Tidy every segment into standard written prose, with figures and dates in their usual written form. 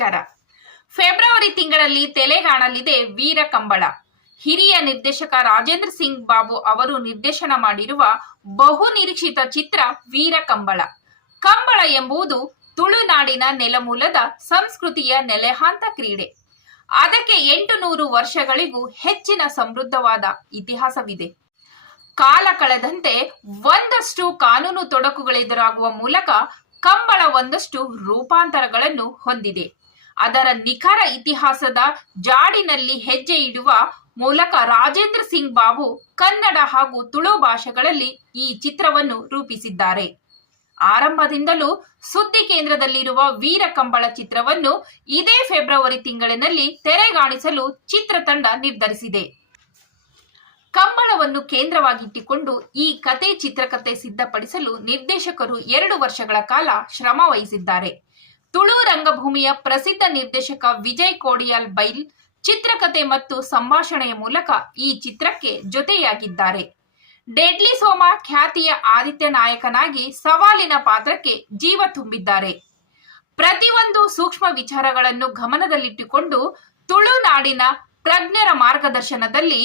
ನಮಸ್ಕಾರ. ಫೆಬ್ರವರಿ ತಿಂಗಳಲ್ಲಿ ತೆರೆಗಾಣಲಿದೆ ವೀರ ಕಂಬಳ. ಹಿರಿಯ ನಿರ್ದೇಶಕ ರಾಜೇಂದ್ರ ಸಿಂಗ್ ಬಾಬು ಅವರು ನಿರ್ದೇಶನ ಮಾಡಿರುವ ಬಹು ನಿರೀಕ್ಷಿತ ಚಿತ್ರ ವೀರ ಕಂಬಳ. ಕಂಬಳ ಎಂಬುದು ತುಳುನಾಡಿನ ನೆಲಮೂಲದ ಸಂಸ್ಕೃತಿಯ ನೆಲೆಹಾಂತ ಕ್ರೀಡೆ. ಅದಕ್ಕೆ 800 ವರ್ಷಗಳಿಗೂ ಹೆಚ್ಚಿನ ಸಮೃದ್ಧವಾದ ಇತಿಹಾಸವಿದೆ. ಕಾಲ ಕಳೆದಂತೆ ಒಂದಷ್ಟು ಕಾನೂನು ತೊಡಕುಗಳೆದುರಾಗುವ ಮೂಲಕ ಕಂಬಳ ಒಂದಷ್ಟು ರೂಪಾಂತರಗಳನ್ನು ಹೊಂದಿದೆ. ಅದರ ನಿಖರ ಇತಿಹಾಸದ ಜಾಡಿನಲ್ಲಿ ಹೆಜ್ಜೆ ಇಡುವ ಮೂಲಕ ರಾಜೇಂದ್ರ ಸಿಂಗ್ ಬಾಬು ಕನ್ನಡ ಹಾಗೂ ತುಳು ಭಾಷೆಗಳಲ್ಲಿ ಈ ಚಿತ್ರವನ್ನು ರೂಪಿಸಿದ್ದಾರೆ. ಆರಂಭದಿಂದಲೂ ಸುದ್ದಿ ಕೇಂದ್ರದಲ್ಲಿರುವ ವೀರ ಕಂಬಳ ಚಿತ್ರವನ್ನು ಇದೇ ಫೆಬ್ರವರಿ ತಿಂಗಳಿನಲ್ಲಿ ತೆರೆಗಾಣಿಸಲು ಚಿತ್ರತಂಡ ನಿರ್ಧರಿಸಿದೆ. ಕಂಬಳವನ್ನು ಕೇಂದ್ರವಾಗಿಟ್ಟುಕೊಂಡು ಈ ಚಿತ್ರಕಥೆ ಸಿದ್ಧಪಡಿಸಲು ನಿರ್ದೇಶಕರು 2 ವರ್ಷಗಳ ಕಾಲ ಶ್ರಮ ವಹಿಸಿದ್ದಾರೆ. ತುಳು ರಂಗಭೂಮಿಯ ಪ್ರಸಿದ್ಧ ನಿರ್ದೇಶಕ ವಿಜಯ್ ಕೋಡಿಯಾಲ್ ಬೈಲ್ ಚಿತ್ರಕಥೆ ಮತ್ತು ಸಂಭಾಷಣೆಯ ಮೂಲಕ ಈ ಚಿತ್ರಕ್ಕೆ ಜೊತೆಯಾಗಿದ್ದಾರೆ. ಡೆಡ್ಲಿ ಸೋಮ ಖ್ಯಾತಿಯ ಆದಿತ್ಯ ನಾಯಕನಾಗಿ ಸವಾಲಿನ ಪಾತ್ರಕ್ಕೆ ಜೀವ ತುಂಬಿದ್ದಾರೆ. ಪ್ರತಿಯೊಂದು ಸೂಕ್ಷ್ಮ ವಿಚಾರಗಳನ್ನು ಗಮನದಲ್ಲಿಟ್ಟುಕೊಂಡು ತುಳುನಾಡಿನ ಪ್ರಜ್ಞರ ಮಾರ್ಗದರ್ಶನದಲ್ಲಿ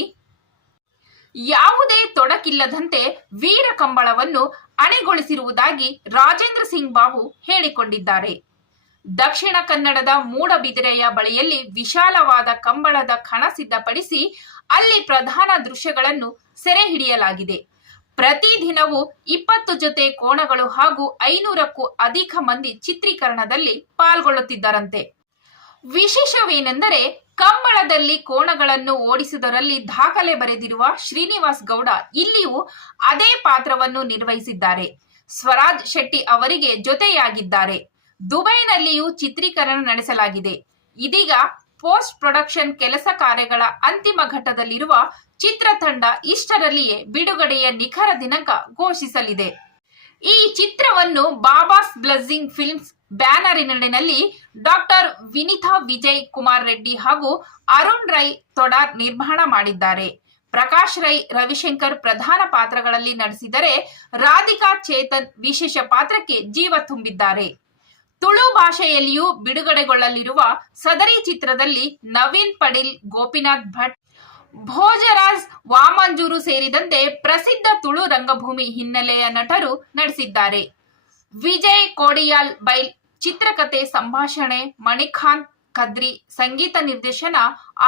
ಯಾವುದೇ ತೊಡಕಿಲ್ಲದಂತೆ ವೀರ ಕಂಬಳವನ್ನು ಅಣಿಗೊಳಿಸಿರುವುದಾಗಿ ರಾಜೇಂದ್ರ ಸಿಂಗ್ ಬಾಬು ಹೇಳಿಕೊಂಡಿದ್ದಾರೆ. ದಕ್ಷಿಣ ಕನ್ನಡದ ಮೂಡಬಿದಿರೆಯ ಬಳಿಯಲ್ಲಿ ವಿಶಾಲವಾದ ಕಂಬಳದ ಕಣ ಸಿದ್ಧಪಡಿಸಿ ಅಲ್ಲಿ ಪ್ರಧಾನ ದೃಶ್ಯಗಳನ್ನು ಸೆರೆ ಹಿಡಿಯಲಾಗಿದೆ. ಪ್ರತಿದಿನವೂ 20 ಜೊತೆ ಕೋಣಗಳು ಹಾಗೂ 500ಕ್ಕೂ ಅಧಿಕ ಮಂದಿ ಚಿತ್ರೀಕರಣದಲ್ಲಿ ಪಾಲ್ಗೊಳ್ಳುತ್ತಿದ್ದರಂತೆ. ವಿಶೇಷವೇನೆಂದರೆ ಕಂಬಳದಲ್ಲಿ ಕೋಣಗಳನ್ನು ಓಡಿಸುವುದರಲ್ಲಿ ದಾಖಲೆ ಬರೆದಿರುವ ಶ್ರೀನಿವಾಸ್ ಗೌಡ ಇಲ್ಲಿಯೂ ಅದೇ ಪಾತ್ರವನ್ನು ನಿರ್ವಹಿಸಿದ್ದಾರೆ. ಸ್ವರಾಜ್ ಶೆಟ್ಟಿ ಅವರಿಗೆ ಜೊತೆಯಾಗಿದ್ದಾರೆ. ದುಬೈನಲ್ಲಿಯೂ ಚಿತ್ರೀಕರಣ ನಡೆಸಲಾಗಿದೆ. ಇದೀಗ ಪೋಸ್ಟ್ ಪ್ರೊಡಕ್ಷನ್ ಕೆಲಸ ಕಾರ್ಯಗಳ ಅಂತಿಮ ಘಟ್ಟದಲ್ಲಿರುವ ಚಿತ್ರತಂಡ ಇಷ್ಟರಲ್ಲಿಯೇ ಬಿಡುಗಡೆಯ ನಿಖರ ದಿನಾಂಕ ಘೋಷಿಸಲಿದೆ. ಈ ಚಿತ್ರವನ್ನು ಬಾಬಾಸ್ ಬ್ಲೆಸ್ಸಿಂಗ್ ಫಿಲ್ಮ್ಸ್ ಬ್ಯಾನರಿನಲ್ಲಿ ಡಾಕ್ಟರ್ ವಿನಿತಾ ವಿಜಯ್ ಕುಮಾರ್ ರೆಡ್ಡಿ ಹಾಗೂ ಅರುಣ್ ರೈ ತೊಡಾರ್ ನಿರ್ಮಾಣ ಮಾಡಿದ್ದಾರೆ. ಪ್ರಕಾಶ್ ರೈ, ರವಿಶಂಕರ್ ಪ್ರಧಾನ ಪಾತ್ರಗಳಲ್ಲಿ ನಟಿಸಿದರೆ ರಾಧಿಕಾ ಚೇತನ್ ವಿಶೇಷ ಪಾತ್ರಕ್ಕೆ ಜೀವ ತುಂಬಿದ್ದಾರೆ. ತುಳು ಭಾಷೆಯಲ್ಲಿಯೂ ಬಿಡುಗಡೆಗೊಳ್ಳಲಿರುವ ಸದರಿ ಚಿತ್ರದಲ್ಲಿ ನವೀನ್ ಪಡೀಲ್, ಗೋಪಿನಾಥ್ ಭಟ್, ಭೋಜರಾಜ್ ವಾಮಂಜೂರು ಸೇರಿದಂತೆ ಪ್ರಸಿದ್ಧ ತುಳು ರಂಗಭೂಮಿ ಹಿನ್ನೆಲೆಯ ನಟರು ನಟಿಸಿದ್ದಾರೆ. ವಿಜಯ್ ಕೋಡಿಯಾಲ್ ಬೈಲ್ ಚಿತ್ರಕಥೆ ಸಂಭಾಷಣೆ ಮಣಿಕಾಂತ್ ಕದ್ರಿ, ಸಂಗೀತ ನಿರ್ದೇಶನ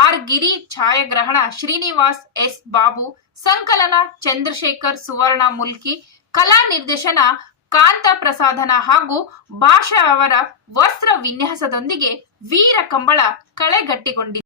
ಆರ್ ಗಿರಿ, ಛಾಯಾಗ್ರಹಣ ಶ್ರೀನಿವಾಸ್ ಎಸ್ ಬಾಬು, ಸಂಕಲನ ಚಂದ್ರಶೇಖರ್ ಸುವರ್ಣ ಮುಲ್ಕಿ, ಕಲಾ ನಿರ್ದೇಶನ ಕಾಂತ ಪ್ರಸಾದನ ಹಾಗೂ ಭಾಷಾ ಅವರ ವಸ್ತ್ರ ವಿನ್ಯಾಸದೊಂದಿಗೆ ವೀರ ಕಂಬಳ ಕಳೆಗಟ್ಟಿಕೊಂಡಿದೆ.